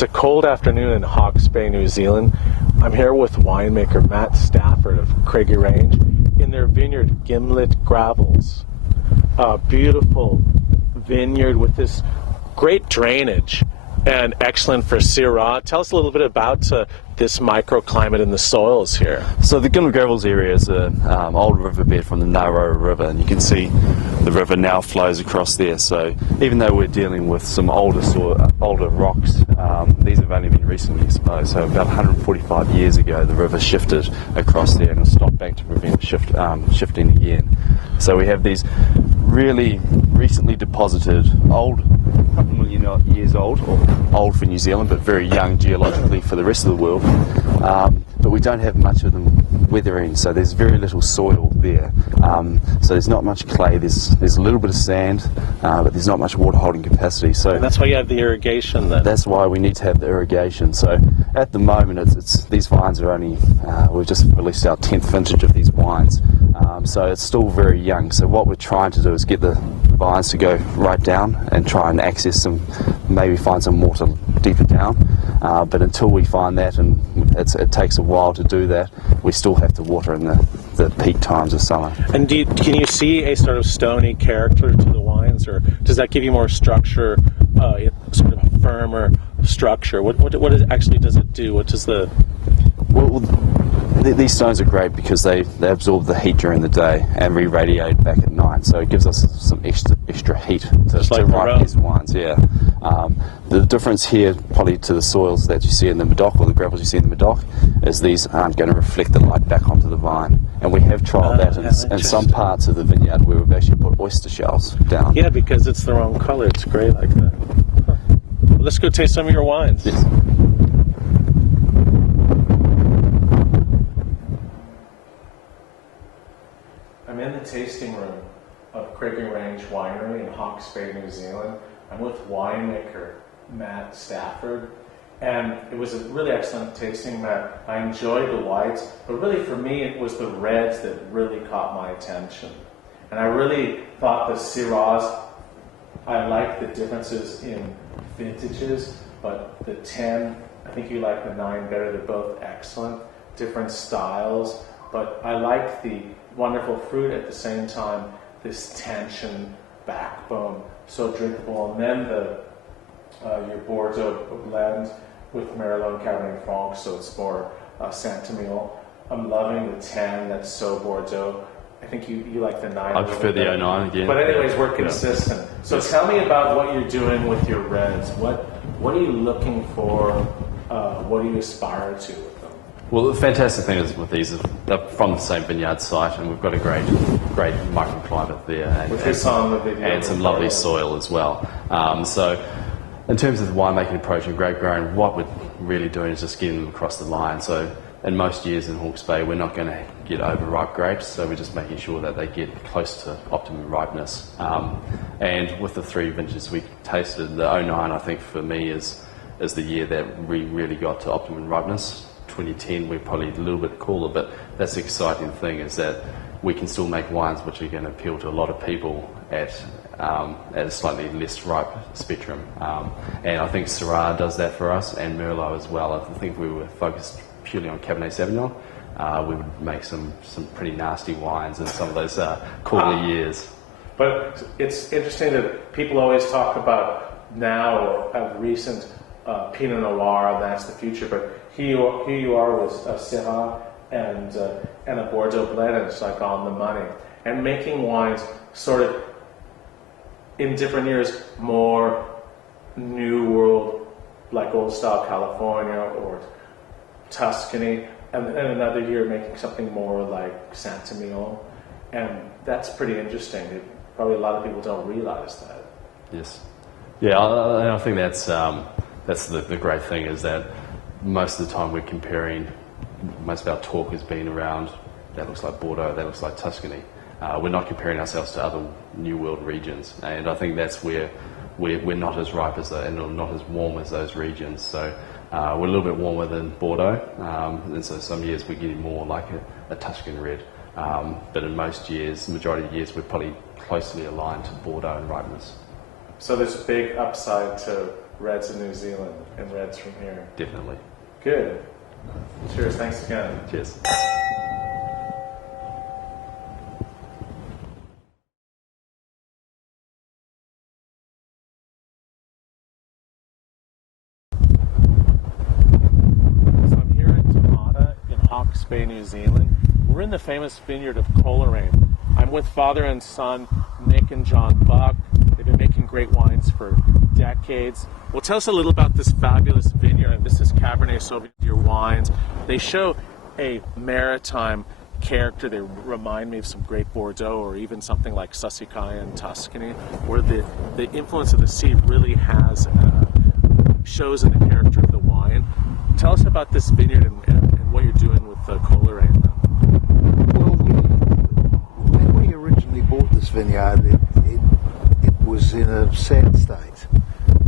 It's a cold afternoon in Hawke's Bay, New Zealand. I'm here with winemaker Matt Staford of Craggy Range in their vineyard, Gimblett Gravels. A beautiful vineyard with this great drainage and excellent for Syrah. Tell us a little bit about this microclimate in the soils here. So the Gimblett Gravels area is an old riverbed from the Narrow River, and you can see the river now flows across there. So even though we're dealing with some older rocks, these have only been recently exposed. So about 145 years ago, the river shifted across there and stopped back to prevent shifting again. So we have these really recently deposited, old, a couple million years old, or old for New Zealand, but very young geologically for the rest of the world. But we don't have much of them weathering, so there's very little soil there. So there's not much clay, there's a little bit of sand, but there's not much water holding capacity. So and that's why you have the irrigation then? That's why we need to have the irrigation. So at the moment, these vines are only, we've just released our 10th vintage of these wines. So it's still very young. So what we're trying to do is get the vines to go right down and try and access some, maybe find some water deeper down. But until we find that, and it takes a while to do that, we still have to water in the peak times of summer. And can you see a sort of stony character to the wines, or does that give you more structure, sort of a firmer structure? What actually does it do? What does the... Well, these stones are great because they absorb the heat during the day and re-radiate back at night, so it gives us some extra heat to ripen these wines. Yeah. The difference here, probably to the soils that you see in the Medoc, or the gravels you see in the Medoc, is these aren't going to reflect the light back onto the vine. And we have trialled that in some parts of the vineyard where we've actually put oyster shells down. Yeah, because it's the wrong color. It's grey like that. Huh. Well, let's go taste some of your wines. Yes. I'm in the tasting room of Craggy Range Winery in Hawke's Bay, New Zealand. I'm with winemaker Matt Staford, and it was a really excellent tasting, Matt. I enjoyed the whites, but really for me it was the reds that really caught my attention. And I really thought the Syrahs, I like the differences in vintages, but the 10, I think you like the 9 better. They're both excellent, different styles, but I like the wonderful fruit at the same time, this tension backbone, so drinkable. And then your Bordeaux blend with Merlot and Cabernet Franc, so it's more Saint-Emilion. I'm loving the 10, that's so Bordeaux. I think you like the 9. I prefer the 09 again. But anyways, we're consistent. So tell me about what you're doing with your reds. What are you looking for? What do you aspire to with them? Well, the fantastic thing is with these is they're from the same vineyard site, and we've got a great microclimate there, and some lovely soil as well. So, in terms of the winemaking approach and grape growing, what we're really doing is just getting them across the line. So, in most years in Hawke's Bay, we're not going to get overripe grapes, so we're just making sure that they get close to optimum ripeness. And with the 3 vintages we tasted, the 09, I think for me is the year that we really got to optimum ripeness. 2010 we're probably a little bit cooler, but that's the exciting thing, is that we can still make wines which are going to appeal to a lot of people at a slightly less ripe spectrum. And I think Syrah does that for us, and Merlot as well. I think if we were focused purely on Cabernet Sauvignon, we would make some pretty nasty wines in some of those cooler years. But it's interesting that people always talk about now, or recent, Pinot Noir, and that's the future, but here you are with Syrah and a Bordeaux blend, and it's like on the money. And making wines sort of in different years more New World, like Old Style California or Tuscany, and another year making something more like Saint-Emilion, and that's pretty interesting. Probably a lot of people don't realize that. Yes. Yeah, I think that's the great thing, is that most of the time we're comparing, most of our talk has been around, that looks like Bordeaux, that looks like Tuscany. We're not comparing ourselves to other New World regions, and I think that's where we're not as ripe as and not as warm as those regions. So we're a little bit warmer than Bordeaux, and so some years we're getting more like a Tuscan red. But in most years, the majority of the years, we're probably closely aligned to Bordeaux in ripeness. So there's a big upside to reds in New Zealand and reds from here. Definitely. Good. Cheers. Thanks again. Cheers. Hawke, New Zealand. We're in the famous vineyard of Coleraine. I'm with father and son, Nick and John Buck. They've been making great wines for decades. Well, tell us a little about this fabulous vineyard. And this is Cabernet Sauvignon wines. They show a maritime character. They remind me of some great Bordeaux or even something like Sauvignons in Tuscany, where the influence of the sea really shows in the character of the wine. Tell us about this vineyard and what you're doing with Coleraine. Well, when we originally bought this vineyard, it was in a sad state,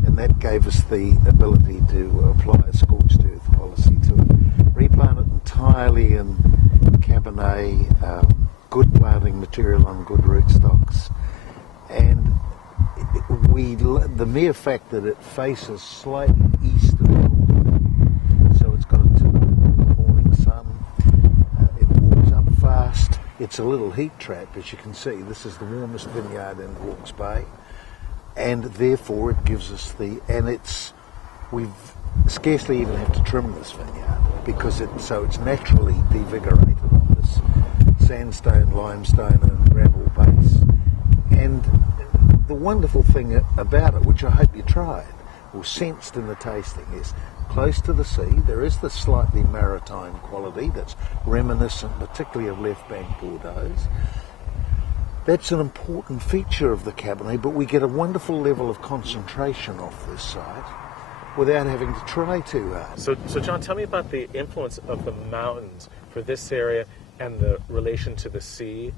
and that gave us the ability to apply a scorched earth policy to it. Replant it entirely in Cabernet, good planting material on good rootstocks, and the mere fact that it faces slightly east of the so it's got a typical morning sun, it warms up fast, it's a little heat trap, as you can see. This is the warmest vineyard in Hawke's Bay, and therefore it gives us we've scarcely even have to trim this vineyard because it's naturally devigorated on this sandstone, limestone and gravel base. And the wonderful thing about it, which I hope you tried or sensed in the tasting, is close to the sea. There is this slightly maritime quality that's reminiscent particularly of left bank Bordeaux. That's an important feature of the Cabernet, but we get a wonderful level of concentration off this site without having to try too hard. So John, tell me about the influence of the mountains for this area and the relation to the sea.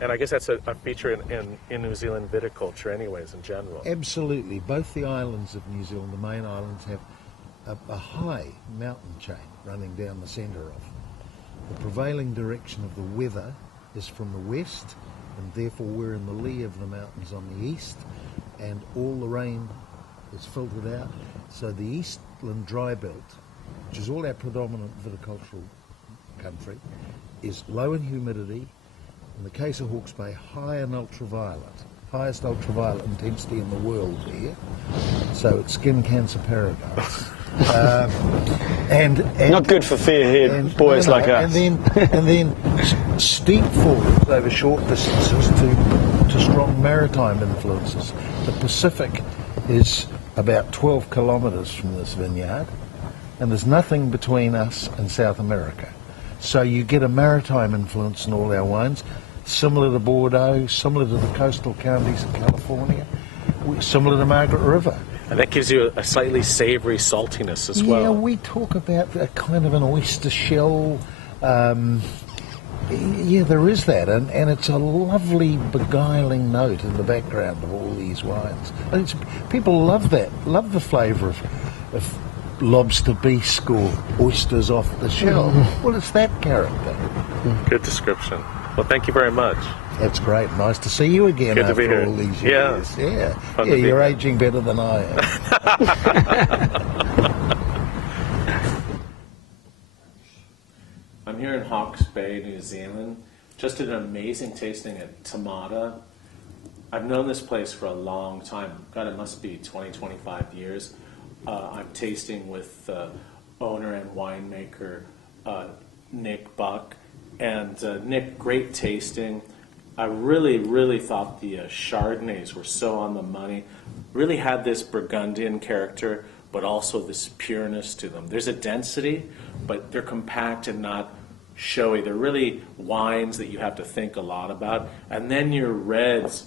And I guess that's a feature in New Zealand viticulture anyways, in general. Absolutely. Both the islands of New Zealand, the main islands, have a high mountain chain running down the centre of. The prevailing direction of the weather is from the west, and therefore we're in the lee of the mountains on the east, and all the rain is filtered out. So the Eastland dry belt, which is all our predominant viticultural country, is low in humidity. In the case of Hawke's Bay, high in ultraviolet, highest ultraviolet intensity in the world here. So it's skin cancer paradise. And not good for fair-haired boys like us. And then steep falls over short distances to strong maritime influences. The Pacific is about 12 kilometres from this vineyard, and there's nothing between us and South America. So you get a maritime influence in all our wines, similar to Bordeaux, similar to the coastal counties of California, similar to Margaret River. And that gives you a slightly savoury saltiness as well. Yeah, we talk about a kind of an oyster shell. Yeah, there is that, and it's a lovely beguiling note in the background of all these wines. And people love that, love the flavour of lobster bisque or oysters off the shell. Well, it's that character. Good description. Well, thank you very much. That's great. Nice to see you again Good to be after here. all these years. Yeah, Fun yeah, to be you're here. aging better than I am. I'm here in Hawke's Bay, New Zealand. Just did an amazing tasting at Tamata. I've known this place for a long time. God, it must be 20, 25 years. I'm tasting with owner and winemaker Nick Buck. And Nick, great tasting. I really thought the Chardonnays were so on the money. Really had this Burgundian character, but also this pureness to them. There's a density, but they're compact and not showy. They're really wines that you have to think a lot about. And then your reds,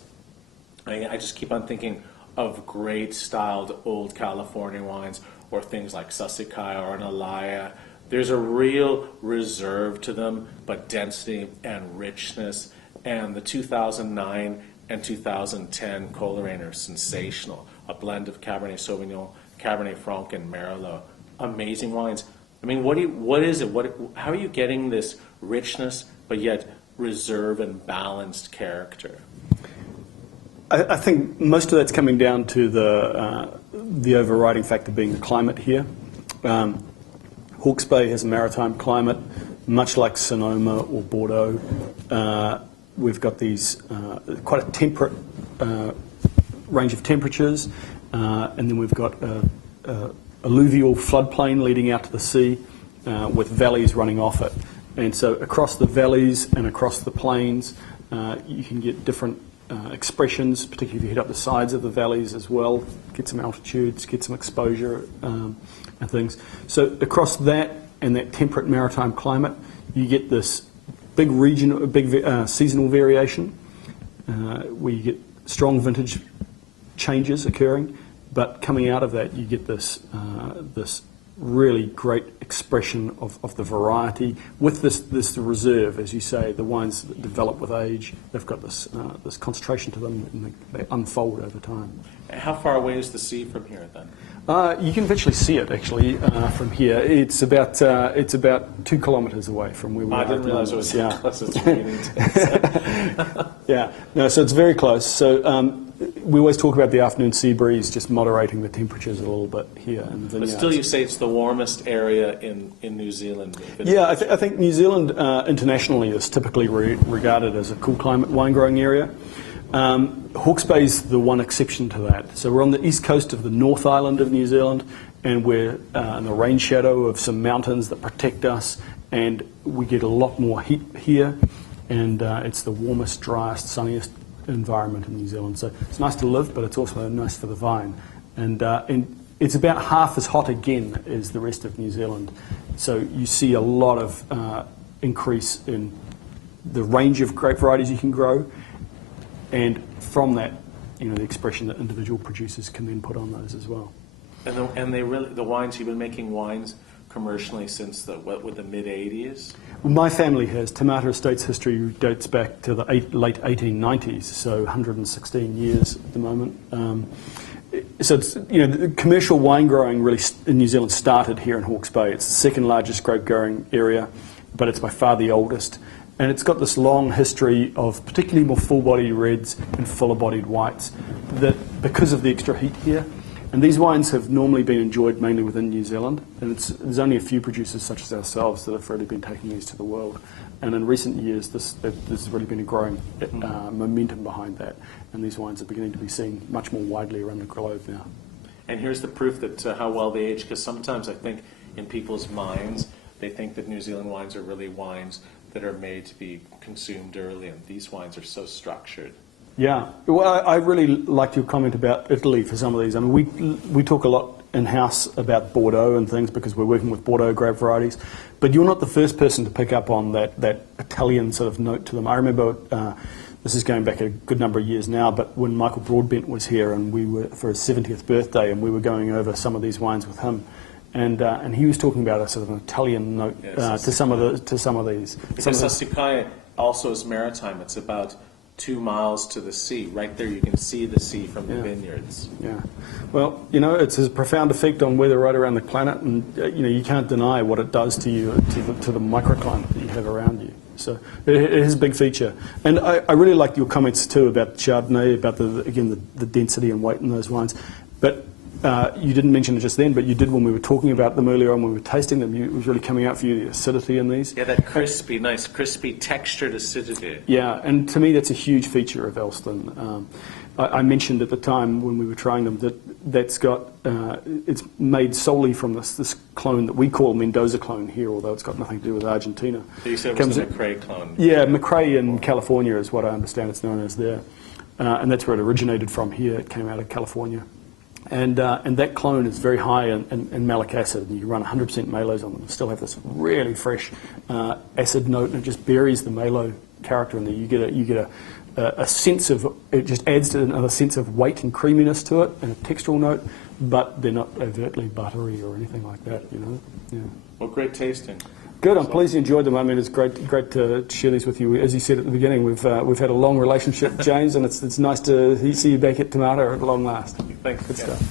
I just keep on thinking of great styled old California wines, or things like Sauvignons or an Alaya. There's a real reserve to them, but density and richness. And the 2009 and 2010 Coleraine are sensational. A blend of Cabernet Sauvignon, Cabernet Franc, and Merlot. Amazing wines. I mean, what is it? How are you getting this richness, but yet reserve and balanced character? I think most of that's coming down to the the overriding factor being the climate here. Hawke's Bay has a maritime climate, much like Sonoma or Bordeaux. We've got these quite a temperate range of temperatures, and then we've got alluvial floodplain leading out to the sea with valleys running off it. And so across the valleys and across the plains, you can get different expressions, particularly if you hit up the sides of the valleys as well, get some altitudes, get some exposure and things. So across that and that temperate maritime climate, you get this big seasonal variation where you get strong vintage changes occurring, but coming out of that you get this really great expression of the variety with this reserve, as you say, the wines that develop with age. They've got this concentration to them, and they unfold over time. How far away is the sea from here then? You can virtually see it actually from here. It's about 2 kilometres away from where we are. I didn't realise it was so close. It's really intense. Yeah, no, so it's very close. So we always talk about the afternoon sea breeze just moderating the temperatures a little bit here in the vineyards. But still, you say it's the warmest area in New Zealand. Yeah, I think New Zealand internationally is typically regarded as a cool climate wine growing area. Hawke's Bay is the one exception to that. So we're on the east coast of the North Island of New Zealand, and we're in the rain shadow of some mountains that protect us, and we get a lot more heat here, and it's the warmest, driest, sunniest environment in New Zealand. So it's nice to live, but it's also nice for the vine. And it's about half as hot again as the rest of New Zealand. So you see a lot of increase in the range of grape varieties you can grow, and from that, the expression that individual producers can then put on those as well. And the wines, you've been making wines commercially since the mid-80s? Well, my family has. Tomato Estate's history dates back to the late 1890s, so 116 years at the moment. So it's, the commercial wine growing really in New Zealand started here in Hawke's Bay. It's the second largest grape growing area, but it's by far the oldest. And it's got this long history of particularly more full-bodied reds and fuller-bodied whites that because of the extra heat here. And these wines have normally been enjoyed mainly within New Zealand, and there's only a few producers such as ourselves that have really been taking these to the world. And in recent years, there's really been a growing momentum behind that, and these wines are beginning to be seen much more widely around the globe now. And here's the proof that how well they age, because sometimes I think in people's minds, they think that New Zealand wines are really wines that are made to be consumed early, and these wines are so structured. Yeah, well, I really liked your comment about Italy for some of these. I mean, we talk a lot in-house about Bordeaux and things because we're working with Bordeaux grape varieties, but you're not the first person to pick up on that Italian sort of note to them. I remember, this is going back a good number of years now, but when Michael Broadbent was here and we were for his 70th birthday and we were going over some of these wines with him, and he was talking about a sort of an Italian note to some of these. Because Sassicaia also is maritime. It's about 2 miles to the sea. Right there you can see the sea from the vineyards. Yeah. Well, it's a profound effect on weather right around the planet, and you can't deny what it does to you, to the microclimate that you have around you. So it is a big feature. And I really liked your comments too about Chardonnay, about the density and weight in those wines. But you didn't mention it just then, but you did when we were talking about them earlier on when we were tasting them. It was really coming out for you, the acidity in these. Yeah, that nice crispy textured acidity. Yeah, and to me that's a huge feature of Elston. I mentioned at the time when we were trying them that's got, it's made solely from this clone that we call Mendoza clone here, although it's got nothing to do with Argentina. So you said it was the McRae clone. Yeah, McRae in California is what I understand it's known as there. And that's where it originated from here. It came out of California. And that clone is very high in malic acid. And you run 100% Malos on them and still have this really fresh acid note, and it just buries the Malo character in there. You get a sense of, it just adds to another sense of weight and creaminess to it, and a textural note, but they're not overtly buttery or anything like that, Yeah. Well, great tasting. Good. I'm pleased you enjoyed them. I mean, it's great to share these with you. As you said at the beginning, we've had a long relationship, James, and it's nice to see you back at Tomato at long last. Thanks. Good stuff.